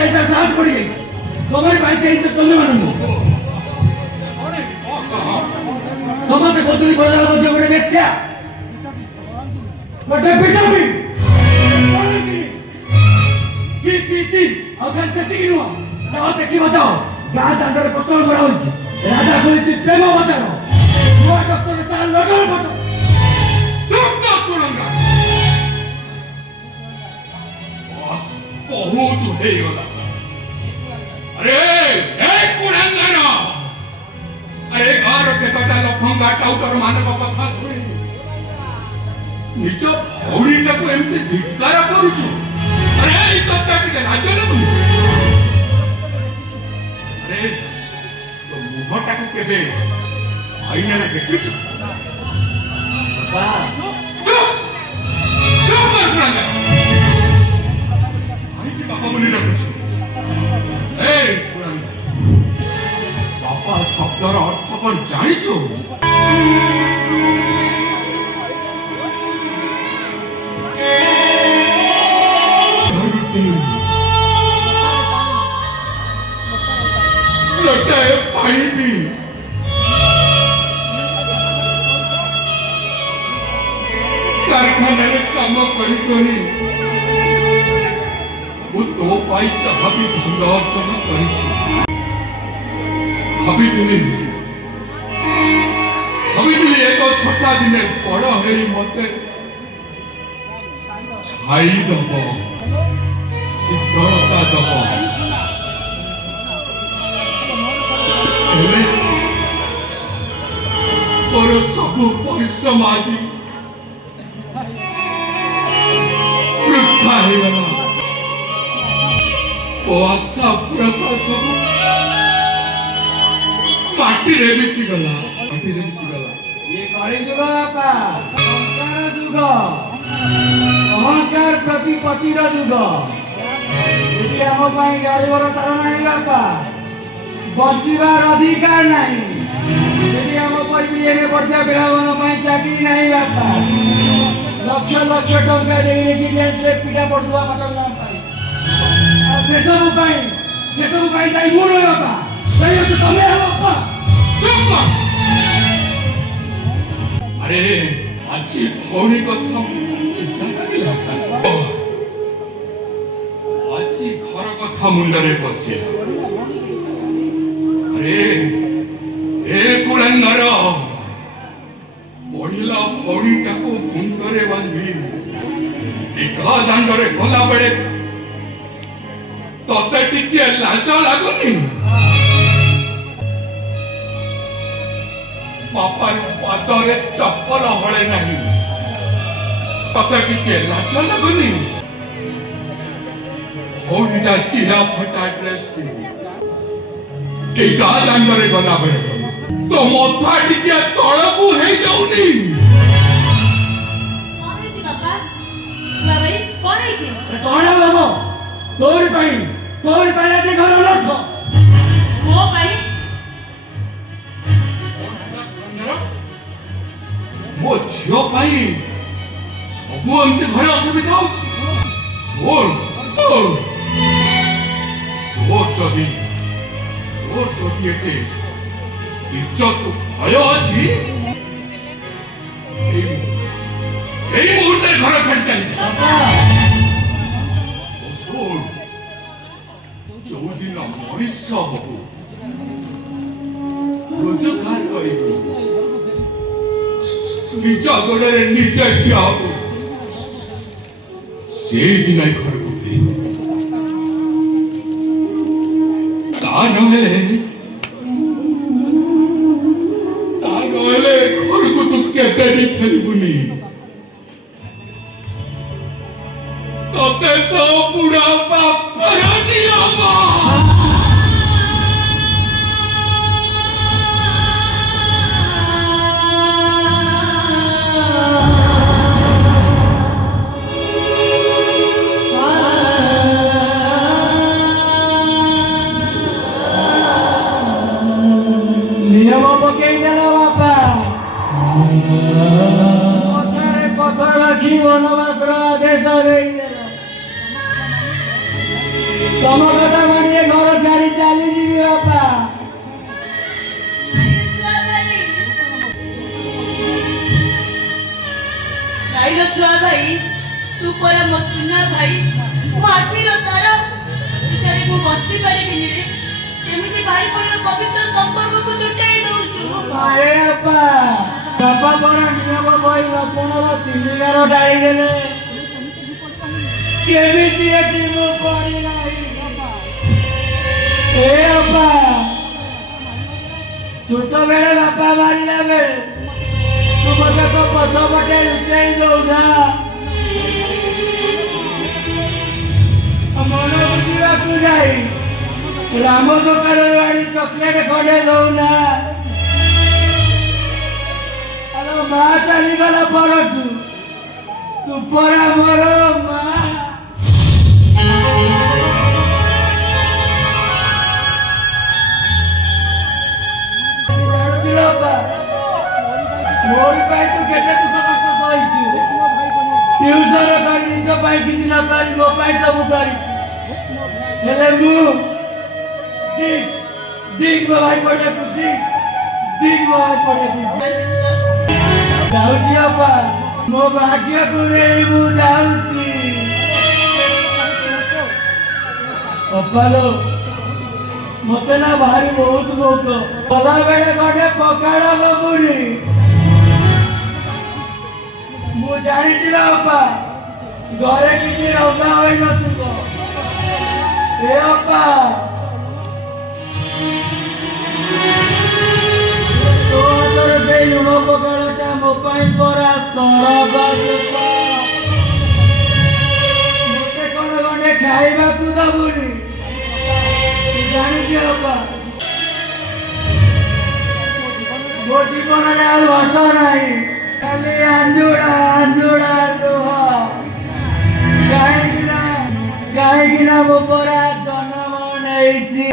ऐसा सांस पड़ी तुम्हारे भाई से तो चलने मानूंगा তোমাকে কতই বড় দাদা যে করে বেশিয়া বড় বেটা আমি জি আগার সেটি কিনো যাও দেখি বাঁচাও গাঁ দাঁড়ারে কতল করা হচ্ছে রাজা কইছে প্রেম বাঁচাও নয় ডক্টরে তার লড়ার ফটো চুপ না করঙ্গা বস বহুত হয়ে গেল আরে এই কুরঙ্গা না अरे घर के कटा लफंगा टाउटर मानव कथा सुनी निज भौरी टाको एमती धिक्कार करूछु अरे ई कथा टिके लाज लागुनी अरे तो मुह टाको केबे आईना रे देखिछु बाबा चुप चुप कर सुनांगा आई की बाबा बोली डाकुछु ए पुरांगा बापा शब्दर अर्थ कौन जानिछु लटाए पानी भी कारखाने में काम करी वो तो पाई चाह भी धंधा अर्चना करी भाभी एक छोटा दिने बड़ है मते छाई दब शीतलता दब तोर सब परिश्रम आज वृथा हो गला तो आशा भरोसा सब माटी रे बिसी गला ये कड़ी जुग बापा संस्कार जुग अहंकार प्रतिपत्ति रा जुग यदि हम पई गरीबर तर नहीं बापा बचिबार अधिकार नहीं यदि हम पई एमे बढ़िया बिलावन पई चाकरी नहीं बापा लक्ष लक्ष टंका दे रेसिडेंस ले पिटा पड़ुआ मटल नाम पाई से सब पई जाई मोर बापा सही तो तमे हम बापा चुप अरे अच्छी भौरी कथा चिंता करिला अच्छी घर कथा मुंडरे पसे अरे ए कुरंगर पढ़िला भौरी टाको मुंडरे बांधी एका दांडरे गला बड़े तते टिके लाज लागुनी बापा पादरे चप्पल हले नहीं तते टिके लाज लागुनी ओनिटा चिरा फटा ड्रेस ए गा दांडरे गला बड़े तो मोथा टिके तळपु हे जाउनी कोन है बाबा भाई कोन है कौन है बाबा तोर पाई आज घर लठ मो भाई मो झियो पाई सब एमती घरे असुविधा हो जदि एते इज्जत भय अछि এই মুহূর্তে ঘর ছাড়ি চাই চৌদিন মরিষ্য হব রোজগার করিব নিজ গোড়ে নিজে ঠিয়া হব সেই দিন ঘরକୁ ফিরিব তা নহলে ঘরକୁ তু কেবে ফেরিবুনি तोते तो बुढ़ा बापा नहीं होगा नियम पके देना बापा ଆମ କଥା ମାନିଏ ଘର ଛାଡ଼ି ଚାଲିଯିବି ବାପା। ନାଇଲୋ ଛୁଆ ଭାଇ, ତୁ ପରା ମୋ ସୁନା ଭାଇ, ମୋ ଆଖିର ତାରା, ବିଚାରି ମୁଁ ବଞ୍ଚି ପାରିବିନି ରେ। କେମିତି ଭାଇ ଭଳିର ପବିତ୍ର ସମ୍ପର୍କକୁ ତୁଟେଇ ଦଉଛୁ? ଆରେ ବାପା, ବାପା ପରା ନିୟମ ବହି ଲକ୍ଷ୍ମଣର 3 ଗାର ଢାଳିଦେଲେ। କେମିତି ଏଠି ମୁଁ ପଡ଼ି ନାହିଁ ଏ ବାପା। ଛୋଟ ବେଳେ ବାପା ମାରିଲା ବେଳେ ତୁ ମତେ ତ ପଛପଟେ ଲୁଚେଇ ଦଉନା। ମନ ବୁଝିବାକୁ ଯାଇ ରାମ ଦୋକାନରୁ ଆଣି ଚକଲେଟ ଖଣ୍ଡେ ଦଉନା। ଆଲୋ ମା ଚାଲିଗଲା ପରଠୁ ତୁ ପରା ମୋର ମା। ଜାଣୁଛୁ ଲୋ ବାପା, ମୋରି ପାଇଁ ତୁ କେତେ ଦୁଃଖ କଷ୍ଟ ସହିଛୁ। ଟ୍ୟୁସନ କରି ନିଜ ପାଇଁ କିଛି ନ କରି ମୋ ପାଇଁ ସବୁ କରି, ହେଲେ ମୁଁ ଦିଗ ମୋ ଭାଇ ପଡ଼ିବାକୁ ଦିଗ ମୋ ଭାଇ ପଡ଼ିବାକୁ ଯାଉଛି ବାପା। ମୋ ଭାଗ୍ୟକୁ ନେଇ ମୁଁ ଯାଉଛି। ଅପାଲୋ ମତେ ନା ଭାରି ବହୁତ ଭୋକ। ଗଲାବେଳେ ଗଣ୍ଡେ ପଖାଳ ଦବୁନି? ମୁଁ ଜାଣିଛି ନା ବାପା, ଘରେ କିଛି ରନ୍ଧା ହୋଇନଥିବ। ଏ ବାପା, ତୋ ହାତରେ ସେଇ ଲୁଣ ପଖାଳଟା ମୋ ପାଇଁ ପରା ସରଗ ସୁଖ। ମତେ କଣ ଗଣ୍ଡେ ଖାଇବାକୁ ଦବୁନି? ତୁ ଜାଣିଛୁ ବାପା, ମୋ ଜୀବନରେ ଆଉ ହସ ନାହିଁ, ଖାଲି ଆଞ୍ଜୁଳା ଆଞ୍ଜୁଳା ଲୁହ। କାହିଁକି ନା ମୁଁ ପରା ଜନ୍ମ ନେଇଛି।